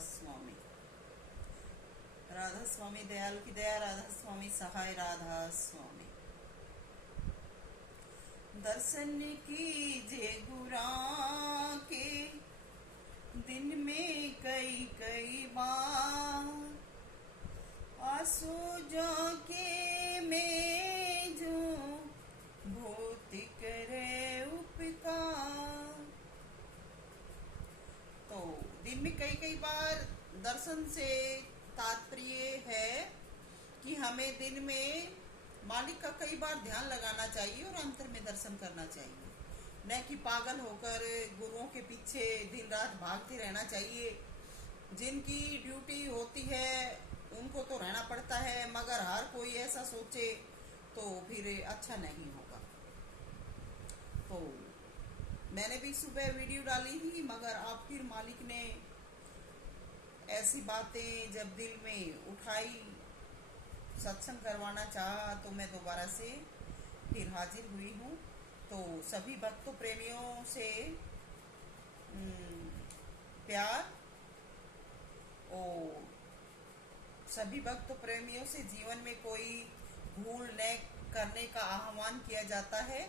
स्वामी। राधा स्वामी दयाल की दया, राधा स्वामी सहाय, राधा स्वामी। दर्शन कीजिए गुरा के दिन में कई कई बार, आंसू जो के में जो भूत करे उपकार। तो दिन में कई कई बार दर्शन से तात्पर्य है कि हमें दिन में मालिक का कई बार ध्यान लगाना चाहिए और अंतर में दर्शन करना चाहिए, न कि पागल होकर गुरुओं के पीछे दिन रात भागते रहना चाहिए। जिनकी ड्यूटी होती है उनको तो रहना पड़ता है, मगर हर कोई ऐसा सोचे तो फिर अच्छा नहीं होगा। तो मैंने भी सुबह वीडियो डाली थी, मगर अब फिर मालिक ने ऐसी बातें जब दिल में उठाई, सत्संग करवाना चाहा, तो मैं दोबारा से फिर हाजिर हुई हूँ। तो सभी भक्त प्रेमियों से प्यार और सभी भक्त प्रेमियों से जीवन में कोई भूल न करने का आह्वान किया जाता है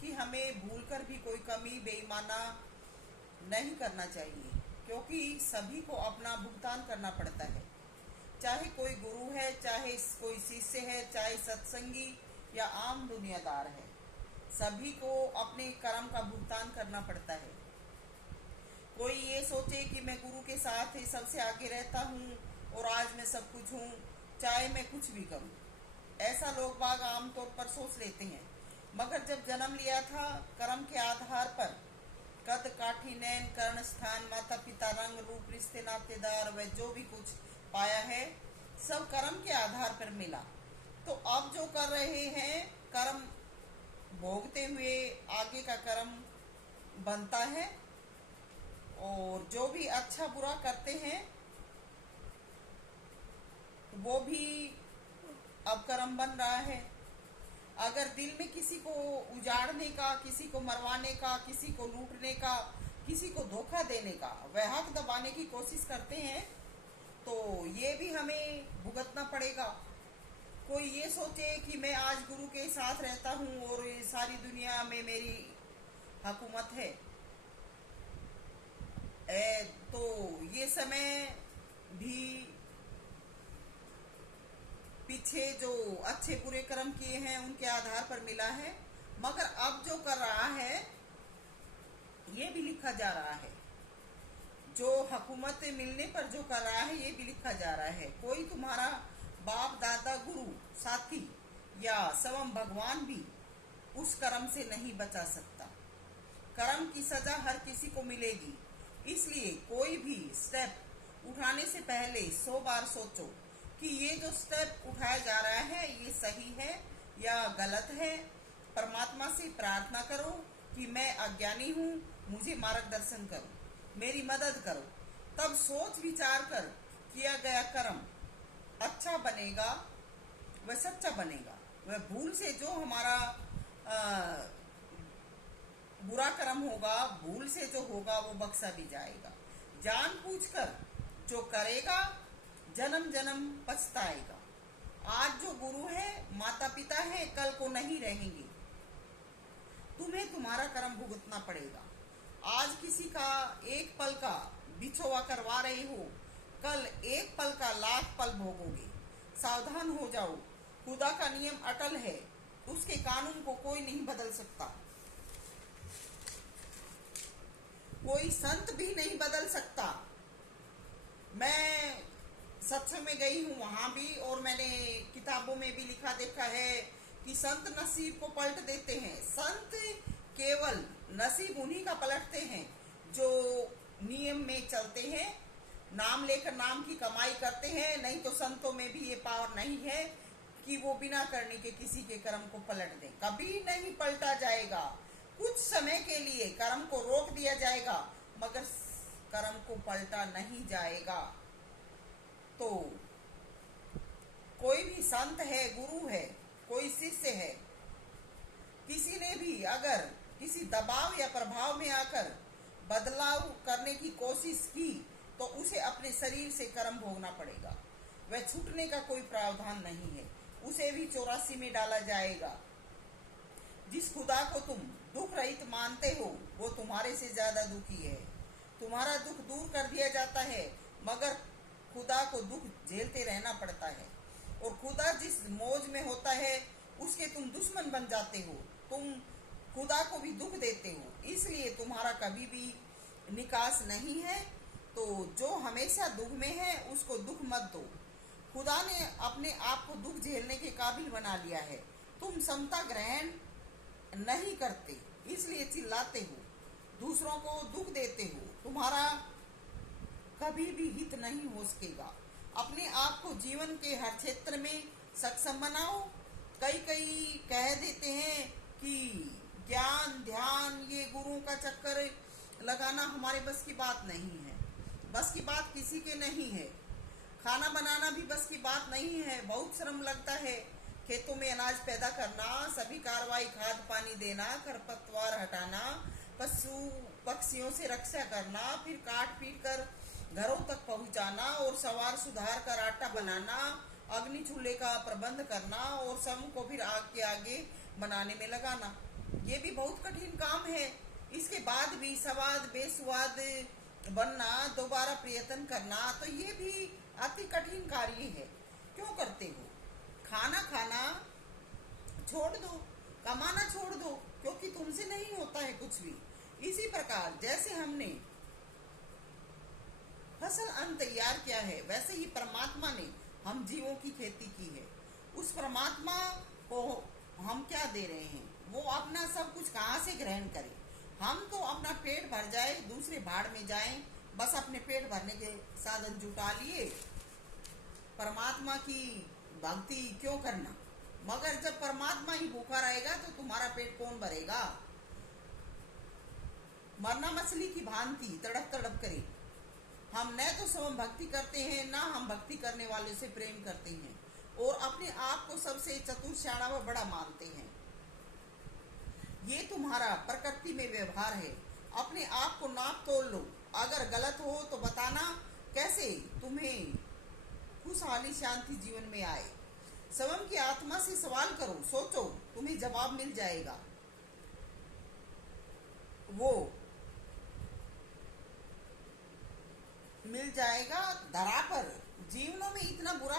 कि हमें भूलकर भी कोई कमी बेईमाना नहीं करना चाहिए, क्योंकि सभी को अपना भुगतान करना पड़ता है। चाहे कोई गुरु है, चाहे कोई शिष्य है, चाहे सत्संगी या आम दुनियादार है, सभी को अपने कर्म का भुगतान करना पड़ता है। कोई ये सोचे कि मैं गुरु के साथ ही सबसे आगे रहता हूँ और आज मैं सब कुछ हूँ, चाहे मैं कुछ भी करूँ, ऐसा लोग बाग आमतौर पर सोच लेते हैं। मगर जब जन्म लिया था कर्म के आधार पर, कद काठी नैन कर्ण स्थान माता पिता रंग रूप रिश्ते नातेदार व जो भी कुछ पाया है सब कर्म के आधार पर मिला। तो अब जो कर रहे हैं कर्म भोगते हुए आगे का कर्म बनता है, और जो भी अच्छा बुरा करते हैं वो भी अब कर्म बन रहा है। अगर दिल में किसी को उजाड़ने का, किसी को मरवाने का, किसी को लूटने का, किसी को धोखा देने का, वह हक दबाने की कोशिश करते हैं तो ये भी हमें भुगतना पड़ेगा। कोई ये सोचे कि मैं आज गुरु के साथ रहता हूँ और सारी दुनिया में मेरी हुकूमत है, तो ये समय भी पीछे जो अच्छे बुरे कर्म किए हैं उनके आधार पर मिला है। मगर अब जो कर रहा है ये भी लिखा जा रहा है, जो हुकूमत मिलने पर जो कर रहा है ये भी लिखा जा रहा है। कोई तुम्हारा बाप दादा गुरु साथी या स्वयं भगवान भी उस कर्म से नहीं बचा सकता। कर्म की सजा हर किसी को मिलेगी, इसलिए कोई भी स्टेप उठाने से पहले 100 बार सोचो कि ये जो स्टेप उठाया जा रहा है ये सही है या गलत है। परमात्मा से प्रार्थना करो कि मैं अज्ञानी हूँ, मुझे मार्गदर्शन करो, मेरी मदद करो। तब सोच विचार कर किया गया कर्म अच्छा बनेगा, वह सच्चा बनेगा। वह भूल से जो हमारा बुरा कर्म होगा, भूल से जो होगा वो बख्शा भी जाएगा। जानबूझकर जो करेगा जन्म जन्म पछताएगा। आज जो गुरु है, माता पिता है, कल को नहीं रहेंगे, तुम्हें तुम्हारा कर्म भुगतना पड़ेगा। आज किसी का एक पल का बिछोवा करवा रहे हो, कल एक पल का लाख पल भोगोगे। सावधान हो जाओ, खुदा का नियम अटल है, उसके कानून को कोई नहीं बदल सकता, कोई संत भी नहीं बदल सकता। मैं सत्संग में गई हूँ वहां भी, और मैंने किताबों में भी लिखा देखा है कि संत नसीब को पलट देते हैं। संत केवल नसीब उन्हीं का पलटते हैं जो नियम में चलते हैं, नाम लेकर नाम की कमाई करते हैं। नहीं तो संतों में भी ये पावर नहीं है कि वो बिना करने के किसी के कर्म को पलट दें। कभी नहीं पलटा जाएगा। कुछ समय के लिए कर्म को रोक दिया जाएगा, मगर कर्म को पलटा नहीं जाएगा। तो कोई भी संत है, गुरु है, कोई शिष्य है, किसी ने भी अगर किसी दबाव या प्रभाव में आकर बदलाव करने की कोशिश की तो उसे अपने शरीर से कर्म भोगना पड़ेगा। वह छूटने का कोई प्रावधान नहीं है, उसे भी 84 में डाला जाएगा। जिस खुदा को तुम दुख रहित मानते हो वो तुम्हारे से ज्यादा दुखी है। तुम्हारा दुख दूर कर दिया जाता है, मगर खुदा को दुख झेलते रहना पड़ता है। और खुदा जिस मौज में होता है उसके तुम दुश्मन बन जाते हो। तुम खुदा को भी दुख देते हो, इसलिए तुम्हारा कभी भी निकास नहीं है। तो जो हमेशा दुख में है उसको दुख मत दो। खुदा ने अपने आप को दुख झेलने के काबिल बना लिया है। तुम समता ग्रहण नहीं करते, इसलिए चिल्लाते हो, दूसरों को दुख देते हो। तुम्हारा कभी भी हित नहीं हो सकेगा। अपने आप को जीवन के हर क्षेत्र में सक्षम बनाओ। कई कह देते हैं कि ज्ञान ध्यान ये गुरुओं का चक्कर लगाना हमारे बस की बात नहीं है। बस की बात किसी के नहीं है। खाना बनाना भी बस की बात नहीं है, बहुत श्रम लगता है। खेतों में अनाज पैदा करना, सभी कार्रवाई, खाद पानी देना, खरपतवार हटाना, पशु पक्षियों से रक्षा करना, फिर काट पीट कर घरों तक पहुंचाना और सवार सुधार कर आटा बनाना, अग्नि चूल्हे का प्रबंध करना और समूह को फिर आग के आगे बनाने में लगाना, ये भी बहुत कठिन काम है। इसके बाद भी स्वाद बेस्वाद बनना, दोबारा प्रयत्न करना, तो ये भी अति कठिन कार्य है। क्यों करते हो? खाना खाना छोड़ दो, कमाना छोड़ दो, क्योंकि तुमसे नहीं होता है कुछ भी। इसी प्रकार जैसे हमने फसल अन्न तैयार किया है, वैसे ही परमात्मा ने हम जीवों की खेती की है। उस परमात्मा को हम क्या दे रहे हैं? वो अपना सब कुछ कहाँ से ग्रहण करे? हम तो अपना पेट भर जाए, दूसरे भाड़ में जाएं, बस अपने पेट भरने के साधन जुटा लिए। परमात्मा की भक्ति क्यों करना? मगर जब परमात्मा ही भूखा रहेगा तो तुम्हारा पेट कौन भरेगा? मरना मछली की भांति तड़प तड़प करे। हम न तो स्वयं भक्ति करते हैं, ना हम भक्ति करने वाले से प्रेम करते हैं, और अपने आप को सबसे चतुर शाणा व बड़ा मानते हैं। ये तुम्हारा प्रकृति में व्यवहार है। अपने आप को नाप तोल लो। अगर गलत हो तो बताना, कैसे तुम्हें खुशहाली शांति जीवन में आए। स्वयं की आत्मा से सवाल करो, सोचो, तुम्हें जवाब मिल जाएगा। वो मिल जाएगा धरा पर। जीवनों में इतना बुरा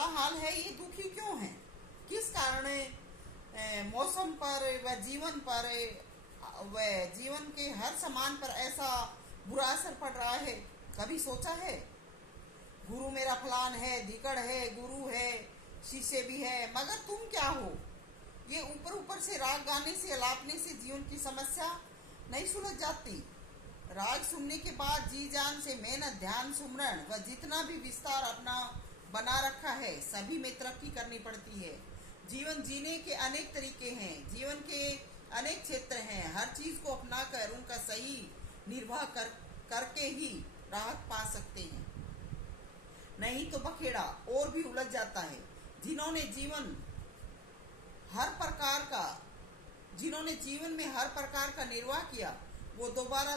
हाल है, ये दुखी क्यों है? किस कारण मौसम पर व जीवन पर व जीवन के हर सामान पर ऐसा बुरा असर पड़ रहा है? कभी सोचा है? गुरु मेरा फलान है, धिकड़ है, गुरु है, शिष्य भी है, मगर तुम क्या हो? ये ऊपर ऊपर से राग गाने से, अलापने से जीवन की समस्या नहीं सुलझ जाती। राग सुनने के बाद जी जान से मेहनत, ध्यान, सुमरण व जितना भी विस्तार अपना बना रखा है, सभी में तरक्की करनी पड़ती है। जीवन जीने के अनेक तरीके हैं, जीवन के अनेक क्षेत्र हैं। हर चीज को अपनाकर उनका सही निर्वाह करके ही राहत पा सकते हैं, नहीं तो बखेड़ा और भी उलझ जाता है। जिन्होंने जीवन में हर प्रकार का निर्वाह किया, वो दोबारा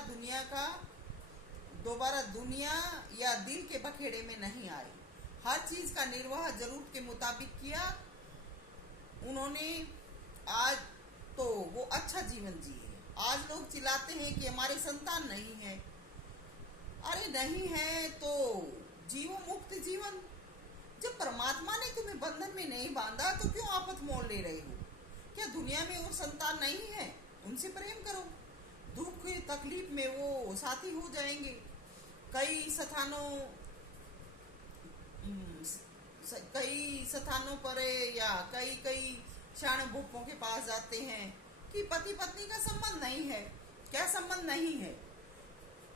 दुनिया या दिल के बखेड़े में नहीं आए। हर चीज का निर्वाह जरूरत के मुताबिक किया उन्होंने, आज तो वो अच्छा जीवन जिए। आज लोग चिल्लाते हैं कि हमारे संतान नहीं है। अरे नहीं है तो जीवो मुक्त जीवन। जब परमात्मा ने तुम्हें बंधन में नहीं बांधा तो क्यों आफत मोल ले रहे हो? क्या दुनिया में और संतान नहीं है? उनसे प्रेम करो। दुख तकलीफ में वो साथी हो जाएंगे। कई स्थानों पर या कई शाण भूपों के पास जाते हैं कि पति पत्नी का संबंध नहीं है। क्या संबंध नहीं है?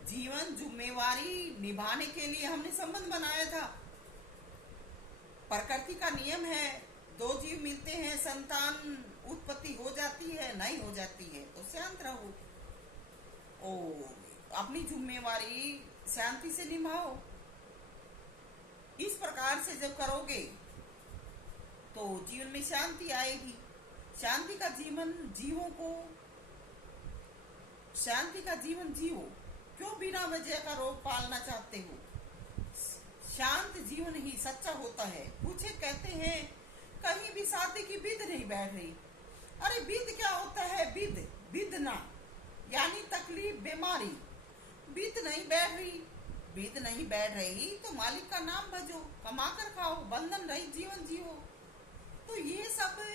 जीवन जिम्मेवारी निभाने के लिए हमने संबंध बनाया था। प्रकृति का नियम है, दो जीव मिलते हैं, संतान उत्पत्ति हो जाती है, नहीं हो जाती है तो शांत रहो और अपनी जिम्मेवारी शांति से निभाओ। इस प्रकार से जब करोगे तो जीवन में शांति आएगी। शांति का जीवन जीवों को शांति का जीवन जियो, क्यों बिना वजह का रोग पालना चाहते हो। शांत जीवन ही सच्चा होता है। पूछे कहते हैं कहीं भी शादी की विध नहीं बैठ रही। अरे विध क्या होता है? विध विधना यानी तकलीफ, बीमारी। विध नहीं बैठ रही, विध नहीं बैठ रही तो मालिक का नाम भजो, कमा कर खाओ, बंधन रहित जीवन जियो। तो ये सब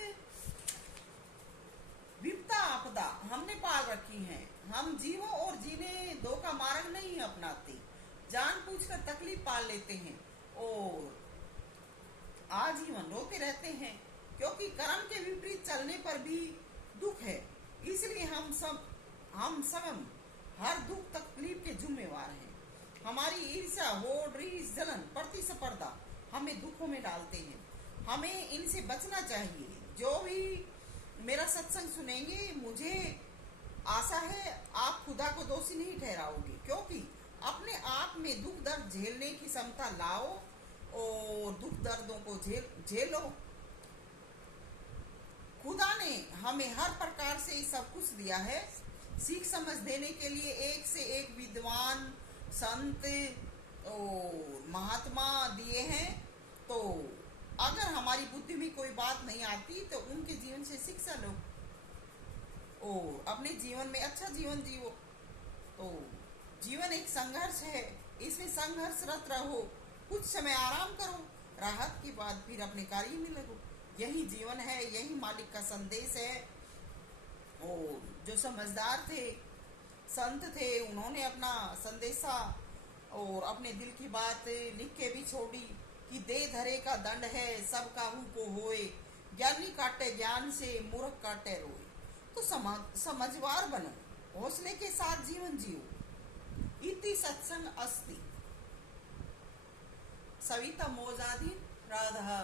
विपदा आपदा हमने पाल रखी है। हम जीवो और जीने दो का मार्ग नहीं अपनाते, जानबूझकर तकलीफ पाल लेते हैं और आजीवन रोते रहते हैं, क्योंकि कर्म के विपरीत चलने पर भी दुख है। इसलिए हम स्वयं हर दुख तकलीफ के जिम्मेवार हैं। हमारी ईर्ष्या, होड़, रीस, जलन, प्रतिस्पर्धा हमें दुखों में डालते हैं। हमें इनसे बचना चाहिए। जो भी मेरा सत्संग सुनेंगे, मुझे आशा है आप खुदा को दोषी नहीं ठहराओगे, क्योंकि अपने आप में दुख दर्द झेलने की क्षमता लाओ और दुख दर्दों को झेलो। खुदा ने हमें हर प्रकार से सब कुछ दिया है। सीख समझ देने के लिए एक से एक विद्वान, संत और महात्मा दिए हैं। तो अगर हमारी बुद्धि में कोई बात नहीं आती तो उनके जीवन से शिक्षा लो और अपने जीवन में अच्छा जीवन जियो। तो जीवन एक संघर्ष है, इसमें संघर्षरत रहो, कुछ समय आराम करो, राहत के बाद फिर अपने कार्य में लगो। यही जीवन है, यही मालिक का संदेश है। और जो समझदार थे, संत थे, उन्होंने अपना संदेशा और अपने दिल की बात लिख के भी छोड़ी कि दे धरे का दंड है, सब काहू को होए, ज्ञानी काटे ज्ञान से, मूर्ख काटे रोए। तो समझवार बनो, हौसले के साथ जीवन जियो। इति सत्संग अस्ति। सविता मोजादी, राधा।